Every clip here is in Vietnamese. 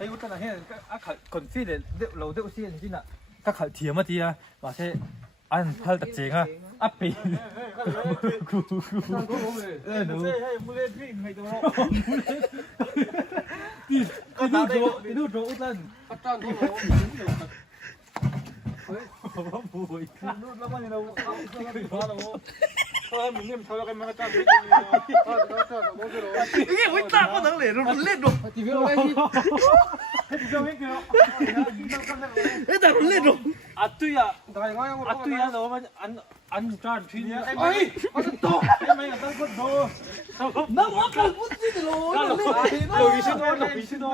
哎，我真係聽啊consider老啲先先啦，家下甜乜啲啊，或者按拍特正啊，一邊。你都做真，不爭都冇。我不會，那麼你都他明天抽到咁樣揸住你會揸不能嚟到叻咯，點樣嚟？你就叻咯。啊對啊，啊對啊，我們按抓住你。哎，我就多，哎咪等我多。那我看不知的咯，留意先咯，留意先咯。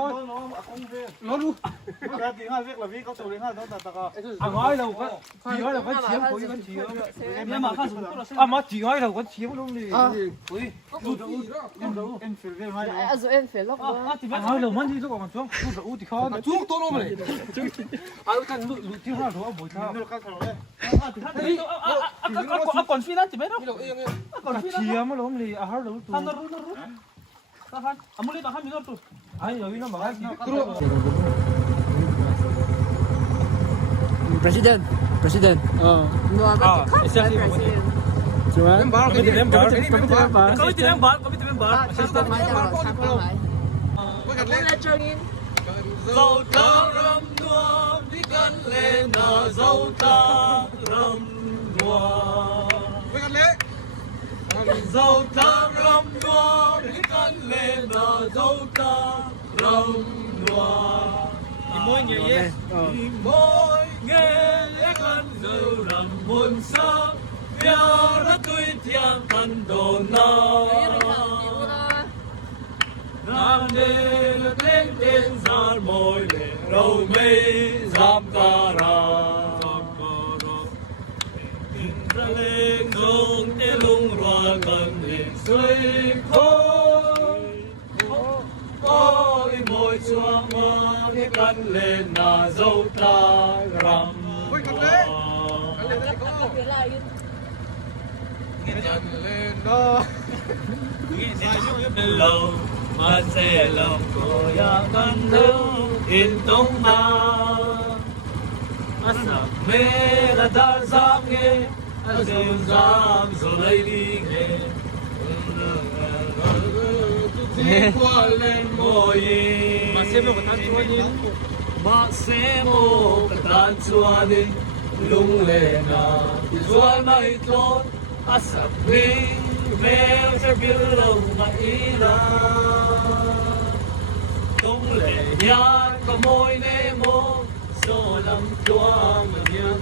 攞路，我電話識留意，我做電話都得個。啊我喺度個，住喺度個錢佢跟住咁。你馬卡數啊嘛住喺度個錢都你佢做到做 Also entweder啊點解喺度揾啲都講做做到啲卡，做多咯咪。啊kan lu啲卡做冇差。còn phi đó thì biết đâu còn phi đó mà lắm thì hở đủ tụi nó rút ta phan muốn lấy ta phan mình tụi ai rồi nó bảo Presiden no president. Cuma komite member dầu ta râm nua đi cắn lên nở dầu ta râm nua dầu ta râm nua đi cắn lên nở dầu ta râm nua mỗi nghe cắn dầu râm buồn sớm nhau đã tuy thiang thân đồ na nam đê được lên tiếng giar môi lệ râu mây giam ca ra ra lên dung tê lung roa gần lên suy khôi ôi môi chuông hoa cái cắn lên là dâu ta rằm lâu mà sẽ lòng của ya căn đâu in tung ma asap mê là dar giam nghe azul giam rồi lấy đi nghe qua lên môi mà xem một cái chua đi mà xem một cái chua đi lung lên à rồi mày tốt asap mê Mel sẽ biết lòng mãi ra tung lệ nhát có môi nê mô số lắm tua mà nhớ